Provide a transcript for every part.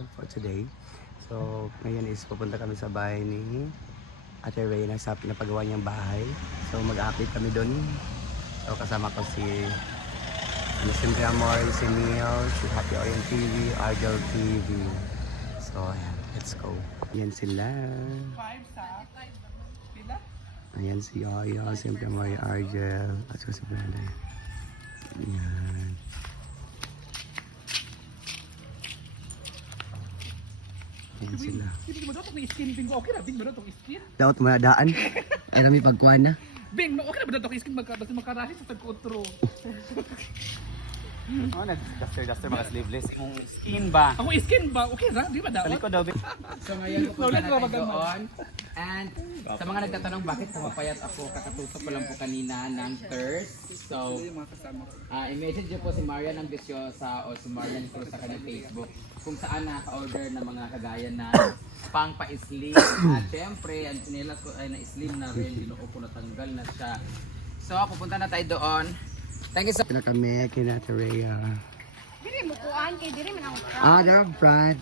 vlog for today. So, ngayon is pupunta kami sa bahay ni Ate Reyna sa pinapagawa niyang bahay. So, mag-update kami doon. So, kasama ko si Siyempre Amor, si Neil, si Happy Orient TV, Argel TV. So, ayan, let's go. Ayan sila. Ayan si Yoyo, Siyempre Amor, Argel, at si Nanay. Ayan. Ayan sila. Hindi mo daw itong skin. Bing, okay na. Bing mo daw itong skin. Dapat madaan. Ay, nami pagkuhan na. Bing, okay na ba daw itong skin? Basta makarasi sa tagkotro. Oh, nag-duster mga sleeveless. Yung skin ba? Ako skin ba? Okay na? Di ba dapat? Balik ko daw. So ngayon pupunta na tayo doon. And sa mga nagtatanong bakit pumapayat ako, kakatusok ko lang po kanina ng thirst. So, i-message niyo po si Marian Ambiciosa o si Marian Cruz sa kanyang Facebook kung saan naka-order ng mga kagaya na pang pa-slim. At syempre, ang chinelas ko ay na-slim na rin, ginoo ko natanggal na siya. So, pupunta na tayo doon. Thank you so Ito na kami, kina Ate Rhea. Diri mo kuan kay diri man ang Other front.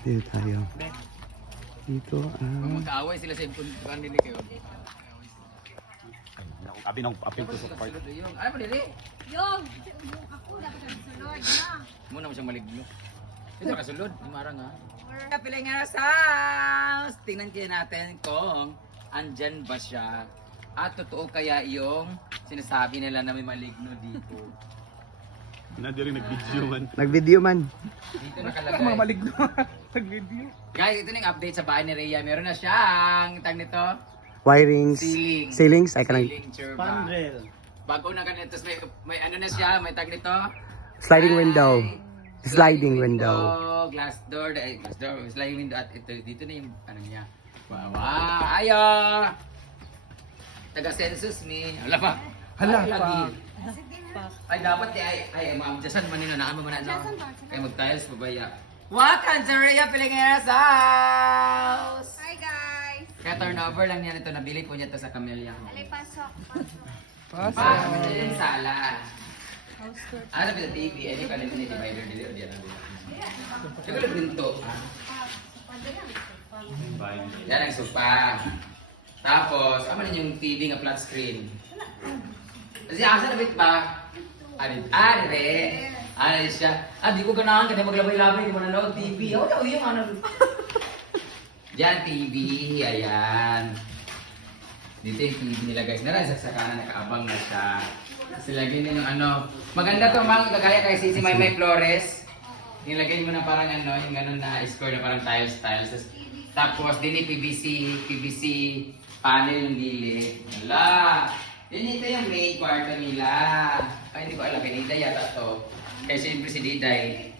Dito tayo. Dito Mag-aaway sila sa impuntuan din kayo. Abi nang apil to sa part. Ay, madali. Yung ako dapat ang sulod na. Muna mo siyang maligno. Ito kasulod, di marang ha. Kapiling nga sa house. Tingnan kayo natin kung andyan ba siya. At totoo kaya yung sinasabi nila na may maligno dito. Na diri nag-video man. Nag-video man. Dito Mga nakalagay. maligno. Nag-video. Guys, ito na yung update sa bahay ni Rhea. Meron na siyang, tag nito, Wirings. ceiling. Ceilings. Ay, kanang Ceiling chair ba? Bago na ganito, may ano na siya, may tag nito. sliding window. Ay, Sliding window. glass door, sliding window at ito dito na yung ano niya. Wow, ayo. Taga census me. Hala pa. Hala Ay, pa. lagi. Ay dapat ay maamjasan man nino na mo na no. Kay mag-tiles pabaya. Welcome to Rhea Pilingeras house. Hi guys. Kaya turnover lang niya nito, nabili po niya to sa Camellia. Alay pasok. Kami din sala. Ano ba TV? Ano ka nito ni divider dito diyan. Siguro binto. Yan ang sofa. Tapos, ano din yung TV nga flat screen. Kasi asa na bit ba? Dire. Ano siya? Di ko ganahan kasi maglabay-labay di mo nanood TV. Daw yung ano. Diyan TV, ayan. Dito yung TV nila guys. Narasa sa kanan nakaabang na siya. Kasi lagyan din yung ano. Maganda to mga kagaya kay si Maymay Flores. Nilagay mo na parang ano, yung ganun na score na parang tiles. Tapos din yung PVC panel yung gilid. Wala. Ito yung main kwarto nila. Ay, hindi ko alam. Kay Diday yata to. Kaya siyempre si Diday.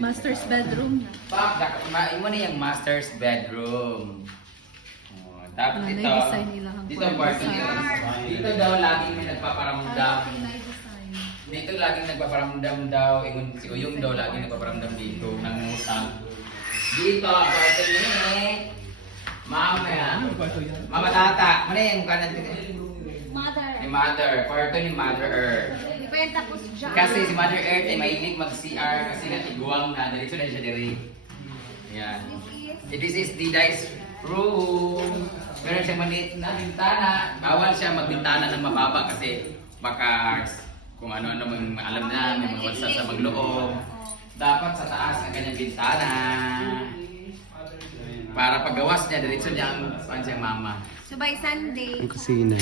Master's bedroom na. Imo na yung master's bedroom. Tapos ito. Na-design nila ang Dito ang kwarto nila. Dito daw laging may nagpaparamdam. Dito laging nagpaparamdam daw. Si Uyong daw laging nagpaparamdam dito. Nangungutang. Dito ang kwarto niya. Mama Tata. Ano yung mukha natin? Mother. Ni Mother. Kwarto ni Mother Earth. Di pa yan tapos dyan. Kasi si Mother Earth ay mahilig mag-CR kasi natiguang na. Diretso na siya diri. Yan. This is Diday's room. Meron siyang maliit na bintana. Bawal siya magbintana ng mababa kasi baka kung ano-ano alam na, may mga walsa sa magloob. Dapat sa taas ang kanyang bintana. Para paggawas niya, diretso niya ang siyang mama. So by Sunday. Ang kusina.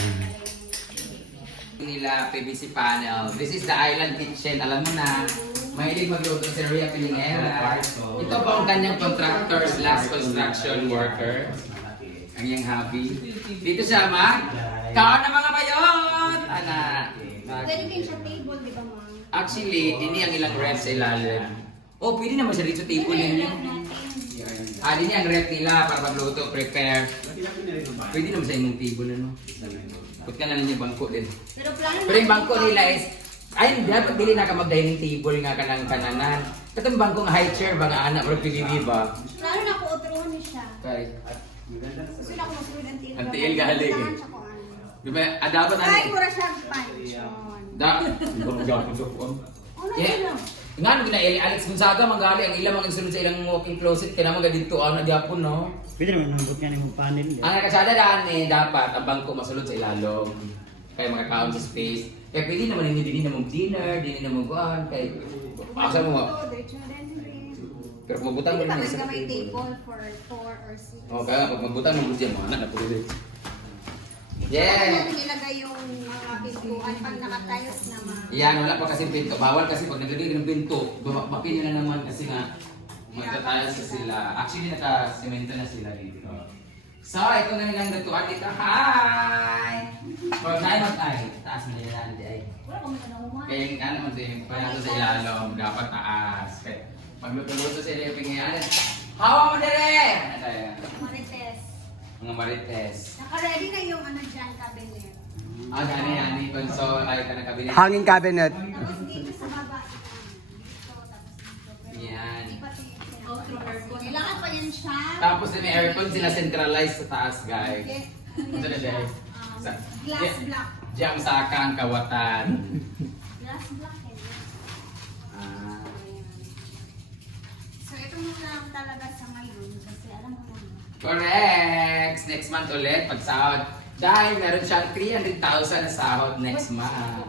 Nila PVC panel. This is the island kitchen. Alam mo na, mahilig magluto si Rhea Pilingera. Ito po ang kanyang contractor / construction worker. Ang iyang hobby. Dito siya, ma. Kaon na mga bayot! Anak. Pwede din siya table, di ba ma'am? Actually, ini ang ilang ref sa ilalim. Oh, pwede naman siya dito table ninyo. Din ang ref nila para magluto, prepare. Pwede naman sa inyong table, ano? Put ka na ninyo bangko din. Pero yung bangko nila is, ay, dapat dili na ka mag-dining table nga ka ng kananan. Katong bangko nga high chair ba nga anak, pero PBB ba? Lalo na ako uturuan niya siya. Okay. Gusto na ako masulod ang table. Ang tiil galing. Di ba, dapat Ay, mura siya punch. Siguro gapon sa kuwan. Ano Yeah. sila? Nga nung Alex Gonzaga manggali ang ilang mga sunod sa ilang walking closet kaya naman dito na gyapon no. Pwede naman nambot nga ng panel. Ang nakasada daan dapat ang bangko masulod sa ilalom. Kaya makakaon sa space. Kaya pwede naman hindi naman dinner, hindi naman kuan kay asa mo. Ito, diretso na din. Pero kung mabutan mo Hindi na ka isa. may table for 4 or 6. Oh, kaya pag mabutan mo diyan mo anak na pwede. Kaya Yeah. natin ilagay yung mga pintuan pag nakatayos naman. Yan, wala pa kasi pinto. Bawal kasi pag naglagay ng pinto, babakin nyo na naman kasi nga magtatayos na sila. Actually, naka-semento na sila dito. So, ito na nilang natuan dito. Hi! For 9 of ay, taas na nila natin ay. Wala kami na naman. Kaya yung ano mo din, palato sa ilalong, dapat taas. Kaya magluto-luto sila yung pingayan. Hawa mo dire! Ano tayo? Marites. Mga marites. Naka-ready na yung ano dyan, cabinet. Ah, gani yan. Ni console ay ka nakabinet. Hanging cabinet. Tapos dito sa baba. Dito, tapos dito. Yan. Hindi pati kailangan pa yan siya. Tapos may aircon sila centralized sa taas, guys. Okay. Ito na guys. Glass block. Diyan sa kang kawatan. Glass block eh. Ah. So ito mo lang talaga sa ngayon kasi alam mo naman. Correct! Next month ulit, pag sahod. Dahil meron siyang 300,000 na sahod next month.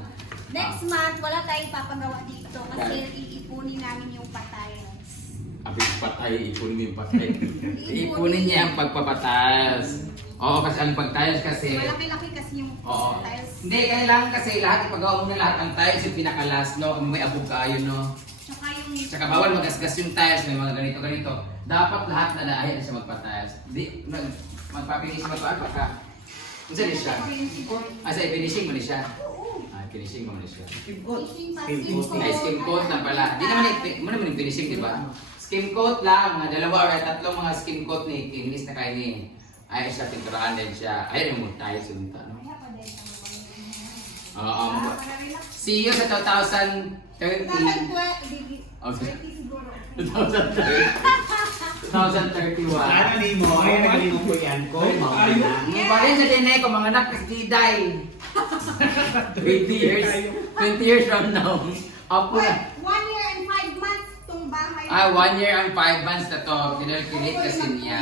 Next month, wala tayong papagawa dito kasi iipunin namin yung patays. Abis patay, ipunin mo yung patay. Ipunin niya ang pagpapatayos. Oo, kasi ang pagtayos kasi... Malaki-laki kasi yung Oo. patays. Hindi, kailangan kasi lahat ipagawa mo na lahat ang tiles yung pinakalas, no? Kung may abog kayo, no? Tsaka yung... Tsaka bawal magasgas yung tiles, may mga ganito-ganito. Dapat lahat na dahil na siya magpa-tiles. Di, magpa-finish magpa-ka. Ano siya siya? Ah, sa finishing mo na siya. Ah, finishing mo na siya. Fishing pa, Ay, skim coat na pala. Di naman mo naman yung finishing, di ba? Skim coat lang, mga dalawa or tatlong mga skim coat ni Kinis na kayo ni. Ay, siya, pinturahan din siya. Ay, ano mo, tiles yung ito, no? Oo. See you sa 2030. Okay. 2031. Ano ni mo? Ay, nagaling ko yan ko. Balik sa dinay ko, mga anak, kasi Diday. 20 years. 20 years from now. Apo na. 1 year and 5 months tong bahay. 1 year and 5 months na to. Kinalculate kasi niya.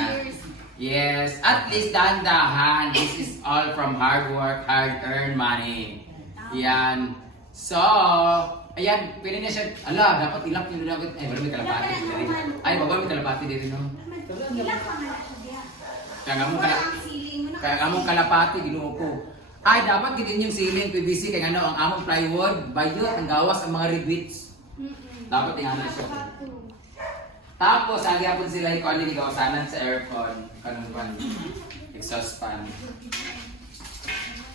Yes. At least dahan-dahan. This is all from hard work, hard-earned money. Yan. So, ayan, pwede niya siya, dapat ilap nyo na. Ay, wala may kalapati. Ay, baba may kalapati dito, no? Ilan pa nga siya? Kaya nga mong Wala ang ceiling mo na. Kaya among kalapati ginuo ko. Ay dapat gidin yung ceiling PVC kay ano ang among plywood, bayot ang gawas ang mga rigwits. Dapat ingana siya. Tapos agi apon sila iko ani gawasanan sa aircon kanang pan exhaust fan.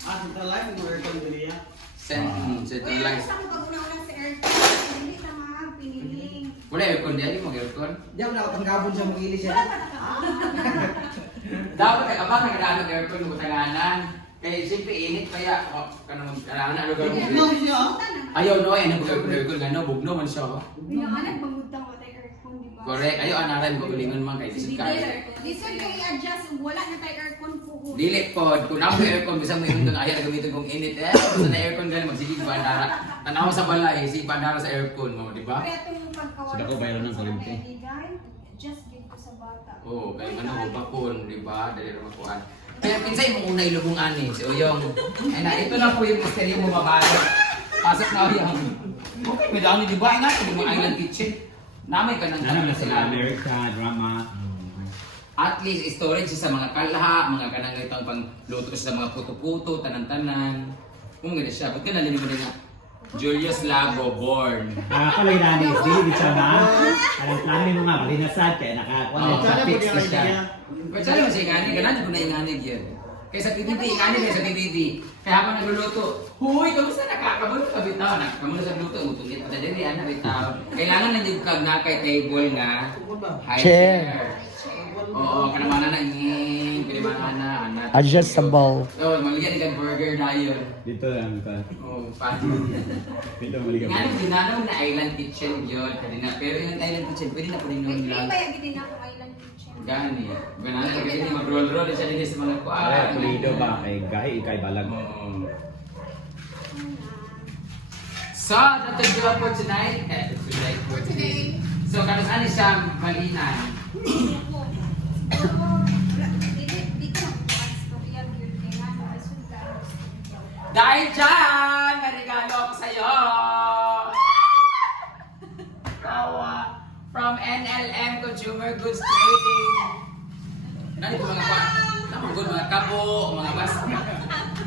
Ah, sa live mo aircon dili ya. Central light. Basta ko pag-una-una sa aircon, hindi ka mga piniling. Wala aircon diyan mo aircon. Diyan na tanggabon sa mugili Wala pa Dapat ay abang nagdaan ng aircon mo tanganan. Kaya siyempre init kaya kanang kailangan na lugar mo. Ayaw no ay nang aircon ngano bugno man siya. Binahanan pangutang ko tayo aircon, di ba? Correct. Ayaw anaran ko galingon man kay disod kaya. Listen kay i-adjust, wala na tayo aircon po. Dili pod, kung ako aircon bisa mo yung ayaw gamitin kong init basta na aircon gani magsigig bandara. Tanaw sa balay, si bandara sa aircon mo, di ba? Kaya itong pagkawala. Sila ko bayaran ng kuryente. Just give ko sa bata. Oo, kay ano bakon, di ba? Dali ra makuan. Kaya pinsay mo una ilubong ani si Uyong. Ay na ito na po yung misteryo mo babae. Pasok na Uyong. Okay, may dami di ba? Nga, yung mga island kitchen. Namay ka ng sila. America drama. At least storage sa mga kalha, mga kanang itong pangluto sa mga puto-puto, tanan-tanan. Kung ganda siya, ba't ka nalinig mo na Julius Lago born. Ako lang nani, dili siya na. Alam plano mo nga, malinasad kaya nakakuha Oo, na fix na siya. Pero saan mo siya ingani? Ganaan ko na inganig yun. Kaya sa PBB, ingani na sa PBB. Kaya habang nagluluto, huy, kamusta nakakabulot ka bitaw? Kamusta sa luto, utulit pa dali, ana bitaw. Kailangan na yung kag na kay table nga. High chair. Oo, kanamana na ingin, kanamana na, anak. Adjustable. Oo, maligyan ka burger na yun. Dito lang ka. Oo, pati. Dito maligaw. Nga nung ginanaw na island kitchen yun, kanina. Pero yung island kitchen, pwede na po rin May yung free lang. ba yung din ako island kitchen? Gani. Ganaan pag hindi mag-roll-roll siya din sa mga kuan. Ay, pulido ba? Kay gahi, kay balag. Oo. So, the job for tonight, for today. So, kanus ano siya, balinan. Dito, tutorial yun. Kaya nga, nakasundan. Dahil dyan, may regalo ako sa'yo. Kawa. From NLM Consumer Goods Trading. Nandito mga kabo, mga basket.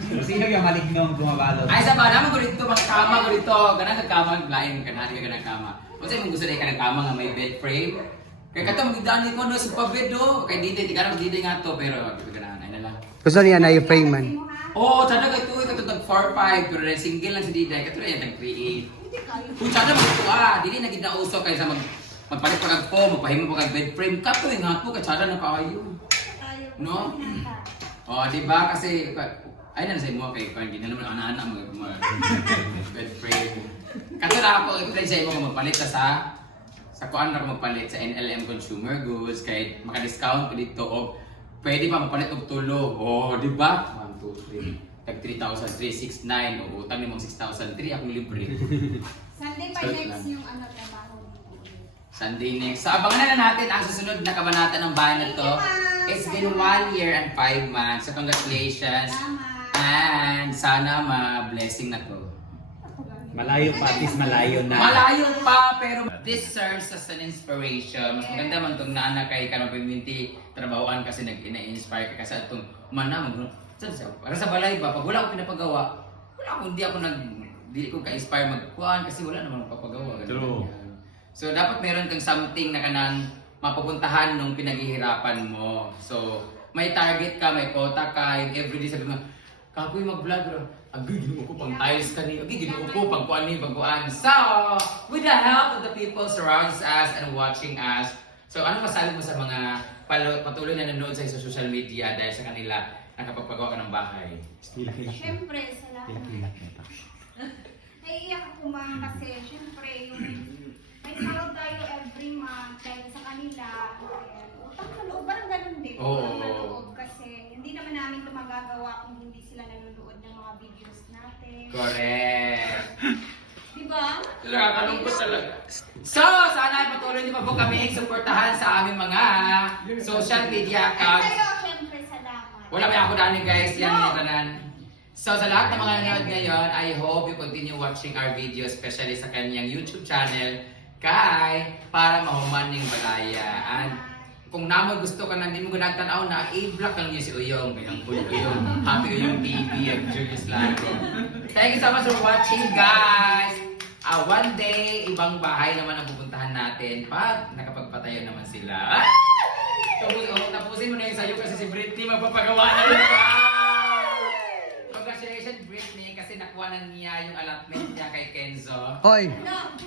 Sino yung malignong bumabalot? Ay, sa ba naman ko dito, mga kama ko dito. Ganang kagkama, lain ka na, di ka ganang kama. Kung sa'yo mong gusto na ka ng kama nga may bed frame. Kaya kato, magdaan ko no sa pabed do. Kaya dito, di ka na dito nga to, pero dito ka na, ay na lang. Gusto niya na yung frame man. Oo, talaga ito, ito tag 4-5, pero single lang si Diday, kato na yan, tag 3-8. Kung sana mag ito dili na ginauso kaysa magpalit pa kag po, magpahimo pa kag bed frame, kato yung nga po, katsada na kayo. No? O, di ba? Kasi, ay na sa imo kay Pan, hindi na naman ana-ana mag bed frame. Kato na ako, i-try sa imo kung magpalit ka sa kuan na magpalit sa NLM Consumer Goods, kahit maka-discount ko dito, o pwede pa magpalit og tulo. O, di ba? 1, 2, 3. Tag 3,369, o utang nimong 6,003, akong libre. Sunday by next yung trabaho. Sunday next. So, abangan na natin ang susunod na kabanata ng bahay na to. It's been 1 year and 5 months. So, congratulations. And sana ma-blessing na to. Malayo pa, at least malayo na. Malayo pa, pero this serves as an inspiration. Mas maganda man itong naanak kay ka magpiminti trabahoan kasi nag-inspire ka kasi itong mana para sa balay ba, pag wala ko pinapagawa, hindi ko ka-inspire magkuhan kasi wala naman magpapagawa. True. So dapat meron kang something na kanang mapupuntahan nung pinaghihirapan mo. So may target ka, may quota ka, yung everyday sabi mo, kapoy mag-vlog, bro. Agay, ginuo ko pang tiles ka niyo. Agay, ginuo ko pang kuan niyo, pang kuan. So, with the help of the people surrounds us and watching us, so ano masabi mo sa mga patuloy na nanonood sa social media dahil sa kanila nakapagpagawa ka ng bahay? Siyempre, salamat. Naiiyak ako ma'am kasi siyempre yung may sahod tayo every month dahil sa kanila. Utang sa loob, parang ganun din. Oo. Utang sa loob kasi hindi naman namin ito magagawa kung hindi sila nanonood ng mga videos natin. Correct. Diba? Nakakalungkot talaga. So, sana ay patuloy niyo pa po kami suportahan sa aming mga social media At accounts. sa'yo, siyempre, salamat. Wala ba ako dani guys, yan yung tanan. So sa lahat ng mga nanonood ngayon, I hope you continue watching our video, especially sa kanyang YouTube channel, Kai, para mahuman ng balaya. And kung naman gusto ka nang di mo ginagtanaw na, i-block lang niyo si Uyong. Bilang Uyong, Happy Uyong TV, at Julius Lago. Thank you so much for watching guys! One day, ibang bahay naman ang pupuntahan natin pag nakapagpatayo naman sila. Tapusin mo na yung sayo kasi si Britney magpapagawa na rin. Congratulations Britney kasi nakuha na niya yung allotment niya kay Kenzo. Hoy! No.